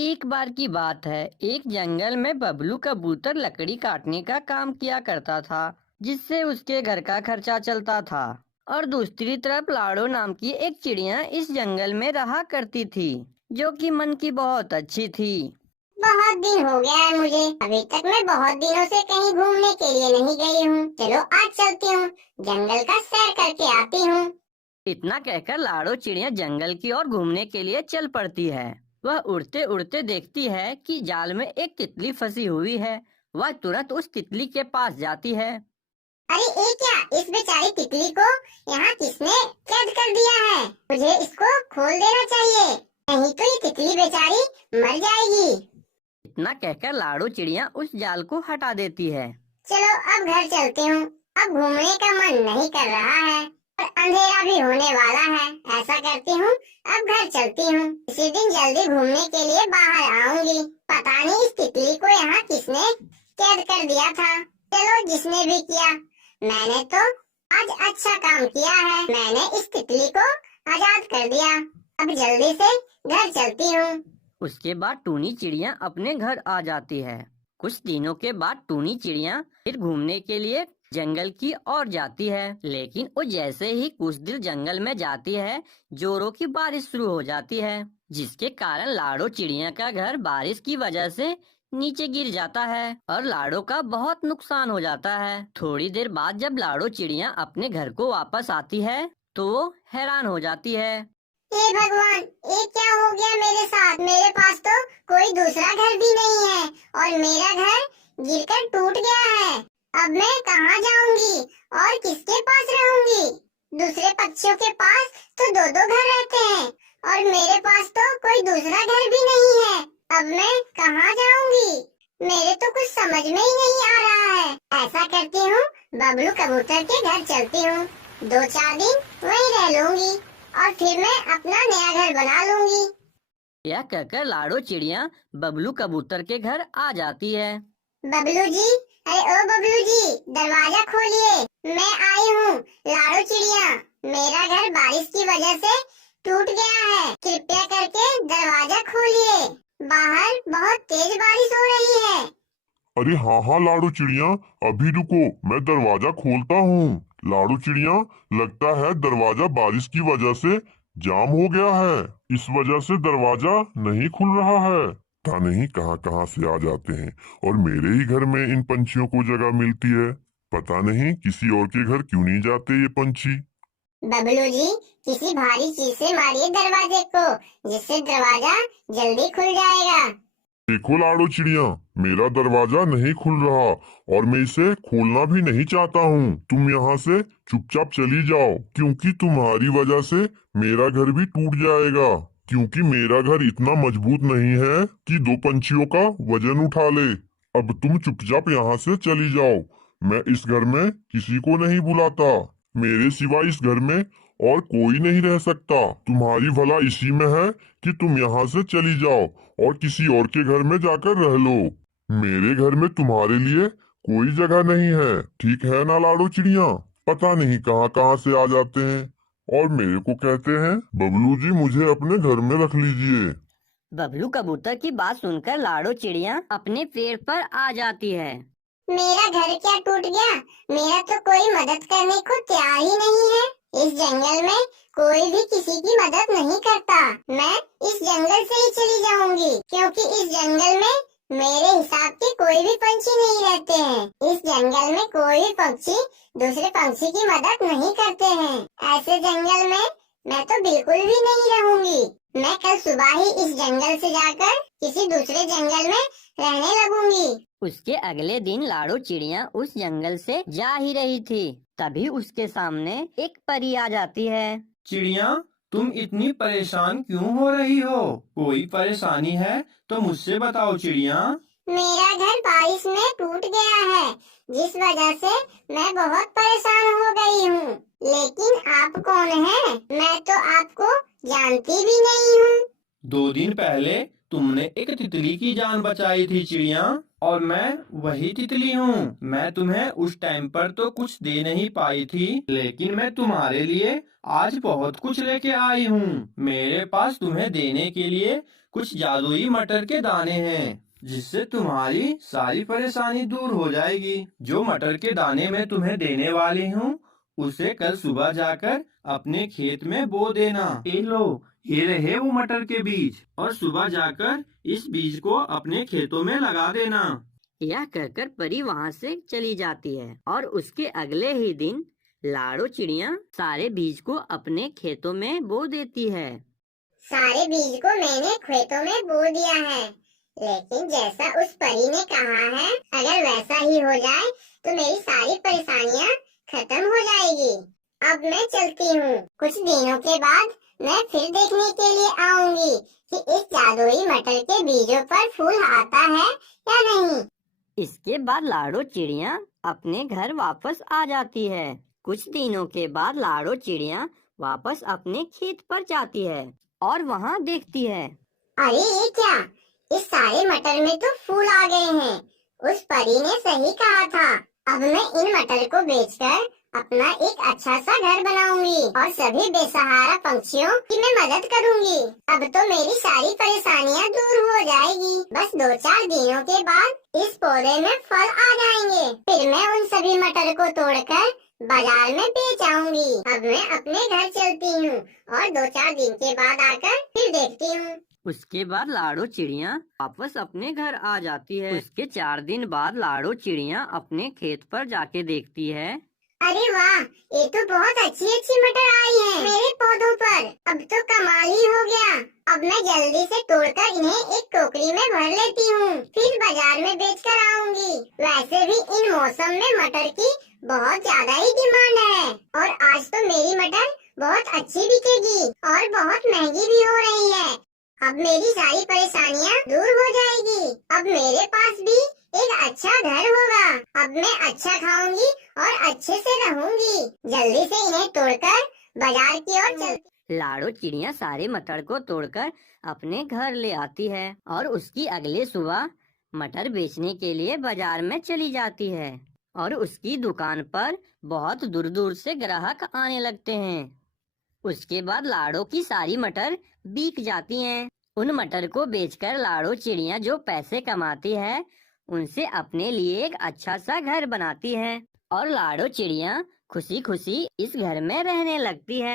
एक बार की बात है, एक जंगल में बबलू कबूतर लकड़ी काटने का काम किया करता था, जिससे उसके घर का खर्चा चलता था। और दूसरी तरफ लाड़ो नाम की एक चिड़िया इस जंगल में रहा करती थी, जो कि मन की बहुत अच्छी थी। बहुत दिन हो गया है मुझे। अभी तक मैं बहुत दिनों से कहीं घूमने के लिए नहीं गई हूँ। चलो आज चलती हूँ, जंगल का सैर करके आती हूँ। इतना कहकर लाड़ो चिड़िया जंगल की ओर घूमने के लिए चल पड़ती है। वह उड़ते उड़ते देखती है कि जाल में एक तितली फंसी हुई है। वह तुरंत उस तितली के पास जाती है। अरे ये क्या, इस बेचारी तितली को यहाँ किसने कैद कर दिया है? मुझे इसको खोल देना चाहिए, नहीं तो ये तितली बेचारी मर जाएगी। इतना कहकर लाड़ो चिड़िया उस जाल को हटा देती है। चलो अब घर चलती हूँ। अब घूमने का मन नहीं कर रहा है और अंधेरा भी होने वाला है। ऐसा करती हूँ, अब घर चलती हूँ। इसी दिन जल्दी घूमने के लिए बाहर आऊंगी। पता नहीं इस तितली को यहाँ किसने कैद कर दिया था। चलो जिसने भी किया, मैंने तो आज अच्छा काम किया है। मैंने इस तितली को आजाद कर दिया। अब जल्दी से घर चलती हूँ। उसके बाद टूनी चिड़िया अपने घर आ जाती है। कुछ दिनों के बाद टूनी चिड़िया फिर घूमने के लिए जंगल की ओर जाती है, लेकिन वो जैसे ही कुछ दूर जंगल में जाती है, जोरों की बारिश शुरू हो जाती है, जिसके कारण लाड़ो चिड़िया का घर बारिश की वजह से नीचे गिर जाता है और लाड़ो का बहुत नुकसान हो जाता है। थोड़ी देर बाद जब लाड़ो चिड़िया अपने घर को वापस आती है, तो वो हैरान हो जाती है। हे भगवान, ये क्या हो गया मेरे साथ? मेरे पास तो कोई दूसरा घर भी नहीं है और मेरा घर गिरकर टूट गया है। अब मैं कहाँ जाऊंगी और किसके पास रहूंगी? दूसरे पक्षियों के पास तो दो दो घर रहते हैं और मेरे पास तो कोई दूसरा घर भी नहीं है। अब मैं कहाँ जाऊंगी? मेरे तो कुछ समझ में ही नहीं आ रहा है। ऐसा करती हूँ, बबलू कबूतर के घर चलती हूँ। 2-4 दिन वहीं रह लूंगी और फिर मैं अपना नया घर बना लूंगी। यह कहकर लाड़ो चिड़िया बबलू कबूतर के घर आ जाती है। बबलू जी, अरे ओ बबलू जी, दरवाजा खोलिए। मैं आई हूँ, लाड़ो चिड़िया। मेरा घर बारिश की वजह से टूट गया है। कृपया करके दरवाजा खोलिए। बाहर बहुत तेज बारिश हो रही है। अरे हाँ हाँ लाड़ू चिड़िया, अभी रुको, मैं दरवाजा खोलता हूँ। लाड़ू चिड़िया, लगता है दरवाजा बारिश की वजह से जाम हो गया है। इस वजह से दरवाजा नहीं खुल रहा है। पता नहीं कहाँ कहाँ से आ जाते हैं और मेरे ही घर में इन पंछियों को जगह मिलती है। पता नहीं किसी और के घर क्यों नहीं जाते ये पंछी। बबलू जी, किसी भारी चीज से मारिए दरवाजे को, जिससे दरवाजा जल्दी खुल जाएगा। देखो लाड़ो चिड़िया, मेरा दरवाजा नहीं खुल रहा और मैं इसे खोलना भी नहीं चाहता हूँ। तुम यहाँ से चुपचाप चली जाओ, क्योंकि तुम्हारी वजह से मेरा घर भी टूट जाएगा। क्योंकि मेरा घर इतना मजबूत नहीं है कि 2 पंछियों का वजन उठा ले। अब तुम चुपचाप यहाँ से चली जाओ। मैं इस घर में किसी को नहीं बुलाता। मेरे सिवा इस घर में और कोई नहीं रह सकता। तुम्हारी भला इसी में है कि तुम यहाँ से चली जाओ और किसी और के घर में जाकर रह लो। मेरे घर में तुम्हारे लिए कोई जगह नहीं है, ठीक है ना लाड़ो चिड़िया? पता नहीं कहाँ कहाँ से आ जाते हैं और मेरे को कहते हैं, बबलू जी मुझे अपने घर में रख लीजिए। बबलू कबूतर की बात सुनकर लाड़ो चिड़िया अपने पेड़ पर आ जाती है। मेरा घर क्या टूट गया? मेरा तो कोई मदद करने को तैयार ही नहीं है। इस जंगल में कोई भी किसी की मदद नहीं करता। मैं इस जंगल से ही चली जाऊंगी, क्योंकि इस जंगल में मेरे हिसाब के कोई भी पंछी नहीं रहते हैं। इस जंगल में कोई भी पक्षी दूसरे पक्षी की मदद नहीं करते हैं। ऐसे जंगल में मैं तो बिल्कुल भी नहीं रहूंगी। मैं कल सुबह ही इस जंगल से जाकर किसी दूसरे जंगल में रहने लगूंगी। उसके अगले दिन लाड़ो चिड़िया उस जंगल से जा ही रही थी, तभी उसके सामने एक परी आ जाती है। चिड़िया, तुम इतनी परेशान क्यों हो रही हो? कोई परेशानी है तो मुझसे बताओ चिड़िया। मेरा घर बारिश में टूट गया है, जिस वजह से मैं बहुत परेशान हो गई हूँ। लेकिन आप कौन हैं? मैं तो आपको जानती भी नहीं हूँ। 2 दिन पहले तुमने एक तितली की जान बचाई थी चिड़िया, और मैं वही तितली हूँ। मैं तुम्हें उस टाइम पर तो कुछ दे नहीं पाई थी, लेकिन मैं तुम्हारे लिए आज बहुत कुछ लेके आई हूँ। मेरे पास तुम्हें देने के लिए कुछ जादुई मटर के दाने हैं, जिससे तुम्हारी सारी परेशानी दूर हो जाएगी। जो मटर के दाने मैं तुम्हें देने वाली हूँ, उसे कल सुबह जाकर अपने खेत में बो देना। ये लो, ये रहे वो मटर के बीज, और सुबह जाकर इस बीज को अपने खेतों में लगा देना। यह कहकर परी वहाँ से चली जाती है और उसके अगले ही दिन लाड़ो चिड़िया सारे बीज को अपने खेतों में बो देती है। सारे बीज को मैंने खेतों में बो दिया है, लेकिन जैसा उस परी ने कहा है, अगर वैसा ही हो जाए तो मेरी सारी परेशानियाँ खत्म हो जाएगी। अब मैं चलती हूँ। कुछ दिनों के बाद मैं फिर देखने के लिए आऊंगी कि इस जादुई मटर के बीजों पर फूल आता है या नहीं। इसके बाद लाड़ो चिड़िया अपने घर वापस आ जाती है। कुछ दिनों के बाद लाड़ो चिड़िया वापस अपने खेत पर जाती है और वहाँ देखती है, अरे ये क्या, इस सारे मटर में तो फूल आ गए हैं। उस परी ने सही कहा था। अब मैं इन मटर को बेचकर अपना एक अच्छा सा घर बनाऊंगी और सभी बेसहारा पंछियों की मैं मदद करूंगी। अब तो मेरी सारी परेशानियां दूर हो जाएगी। बस 2-4 दिनों के बाद इस पौधे में फल आ जाएंगे। फिर मैं उन सभी मटर को तोड़कर बाजार में बेच आऊंगी। अब मैं अपने घर चलती हूँ और 2-4 दिन के बाद आकर फिर देखती हूँ। उसके बाद लाड़ो चिड़िया वापस अपने घर आ जाती है। उसके 4 दिन बाद लाड़ो चिड़िया अपने खेत पर जाके देखती है, अरे वाह, ये तो बहुत अच्छी अच्छी मटर आई है मेरे पौधों पर। अब तो कमाल ही हो गया। अब मैं जल्दी से तोड़कर इन्हें एक टोकरी में भर लेती हूँ, फिर बाजार में बेच कर आऊंगी। वैसे भी इन मौसम में मटर की बहुत ज्यादा ही डिमांड है और आज तो मेरी मटर बहुत अच्छी बिकेगी और बहुत महंगी भी हो रही है। अब मेरी सारी परेशानियाँ दूर हो जाएगी। अब मेरे पास भी एक अच्छा घर होगा। अब मैं अच्छा खाऊंगी और अच्छे से रहूंगी। जल्दी से इन्हें तोड़कर बाजार की ओर चलती। लाड़ो चिड़िया सारे मटर को तोड़कर अपने घर ले आती है और उसकी अगले सुबह मटर बेचने के लिए बाजार में चली जाती है और उसकी दुकान पर बहुत दूर दूर से ग्राहक आने लगते हैं। उसके बाद लाड़ो की सारी मटर बिक जाती हैं। उन मटर को बेचकर लाड़ो चिड़िया जो पैसे कमाती है, उनसे अपने लिए एक अच्छा सा घर बनाती है और लाड़ो चिड़िया खुशी खुशी इस घर में रहने लगती है।